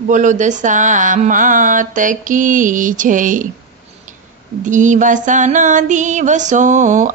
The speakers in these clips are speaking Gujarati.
બોલો દશા માત કી જય. દિવાસાના દિવસો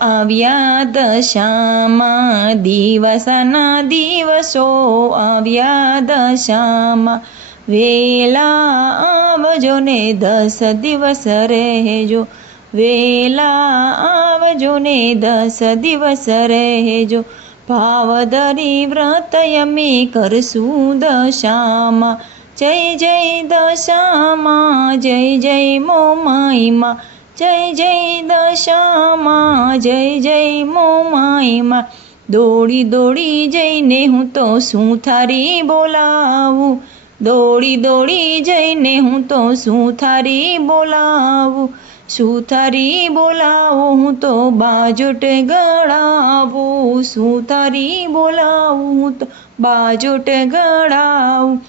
આવ્યા દશામાં. દિવાસાના દિવસો આવ્યા દશામાં. વેલા આવજો ને દસ દિવસ રહેજો. વેલા આવજો ને દસ દિવસ રહેજો. ભાવદરી વ્રત અમે કરશું દશામાં. જય જય દશામાં જય જય મોમાઈમાં જય જય દશામાં જય જય મોમાઈમાં દોડી દોડી જઈને હું તો શું થારી બોલાવું દોડી દોડી જઈને હું તો શું થારી બોલાવું શું થારી બોલાવું હું તો બાજોટ ગળાવું શું થારી બોલાવું હું તો બાજોટ ગળાવું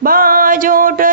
બાજોટ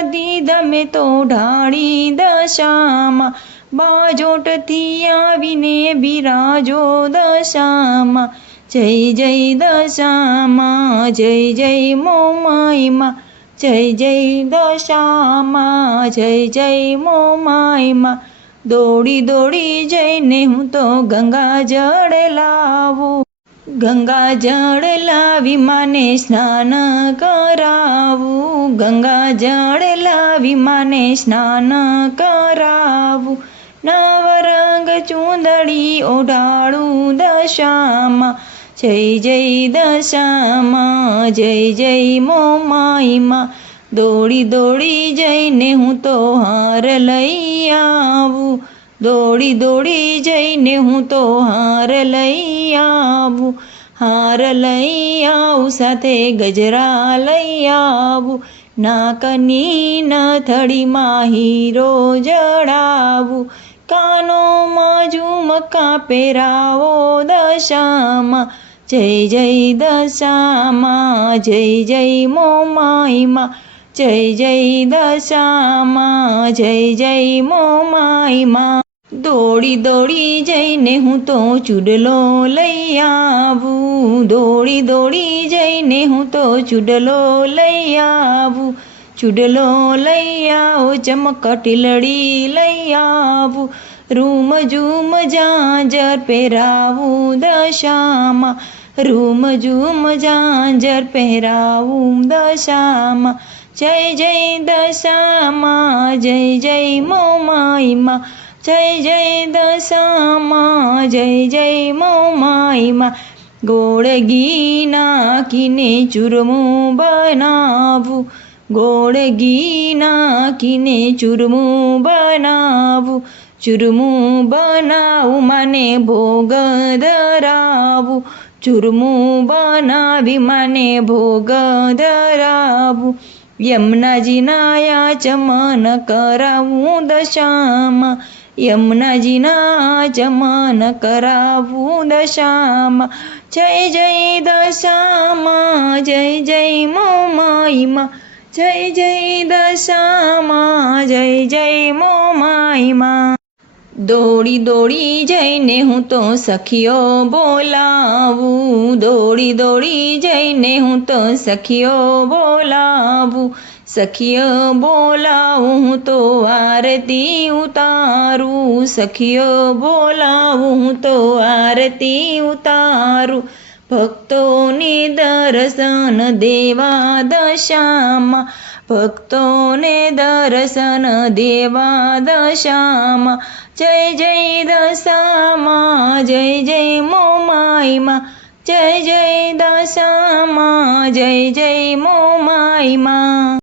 દીધા મેં તો ઢાળી દશામાં. બાજોટથી આવીને બિરાજો દશામાં. જય જય દશામાં, જય જય મોમાઈમાં. જય જય દશામાં, જય જય મોમાઈમાં. દોડી દોડી જઈને હું તો ગંગા જળ લાવું. ગંગા જળ લાવી માને સ્નાન કરાવું. ગંગા જળ લાવી માને સ્નાન કરાવું. નવરંગ ચૂંદડી ઓઢાળું દશામાં. જય જય દશામાં, જય જય મોમાઈમાં. દોડી દોડી જઈને હું તો હાર લઈ આવું. દોડી દોડી જઈને હું તો હાર લઈ આવું, હાર લઈ આવું, સાથે ગજરા લઈ આવું, નાકની નથળીમાં હીરો જડાવું, કાનોમાં ઝુમકા પહેરાવો દશામાં, જય જય દશામાં, જય જય મોમાઈમાં, જય જય દશામાં, જય જય મોમાઈમાં. દોડી દોડી જઈને હું તો ચૂડલો લઈ આવું. દોડી દોડી જઈને હું તો ચૂડલો લઈ આવું. ચૂડલો લઈ આવો ચમકટીલડી લઈ આવું. રૂમ ઝૂમ ઝાંઝર પહેરાવું દશામાં. રૂમ ઝૂમ ઝાંઝર પહેરાવું દશામાં. જય જય દશામાં, જય જય મોમાઈમાં જય જય દશામાં, જય જય મોમાઈમાં. ગોળ ઘી નાખીને ચૂરમું બનાવું. ગોળ ઘી નાખીને ચૂરમું બનાવું. ચૂરમું બનાવું મને ભોગ ધરાવું. ચૂરમું બનાવી મને ભોગ ધરાવું. યમુનાજીના ચમન કરાવું દશામાં. યમુનાજીના ચમન કરાવું દશામાં જય જય દશામાં જય જય મોમાઈમાં જય જય દશામાં જય જય મોમાઈમાં દોડી દોડી જઈને હું તો સખીઓ બોલાવું દોડી દોડી જઈને હું તો સખીઓ બોલાવું સખીઓ બોલાવું તો આરતી ઉતારું. સખીઓ બોલાવું તો આરતી ઉતારું. ભક્તોને દર્શન દેવા દશામાં. ભક્તોને દર્શન દેવા દશામાં. જય જય દશામાં, જય જય મોમાઈમાં. જય જય દશામાં, જય જય મોમાઈમાં.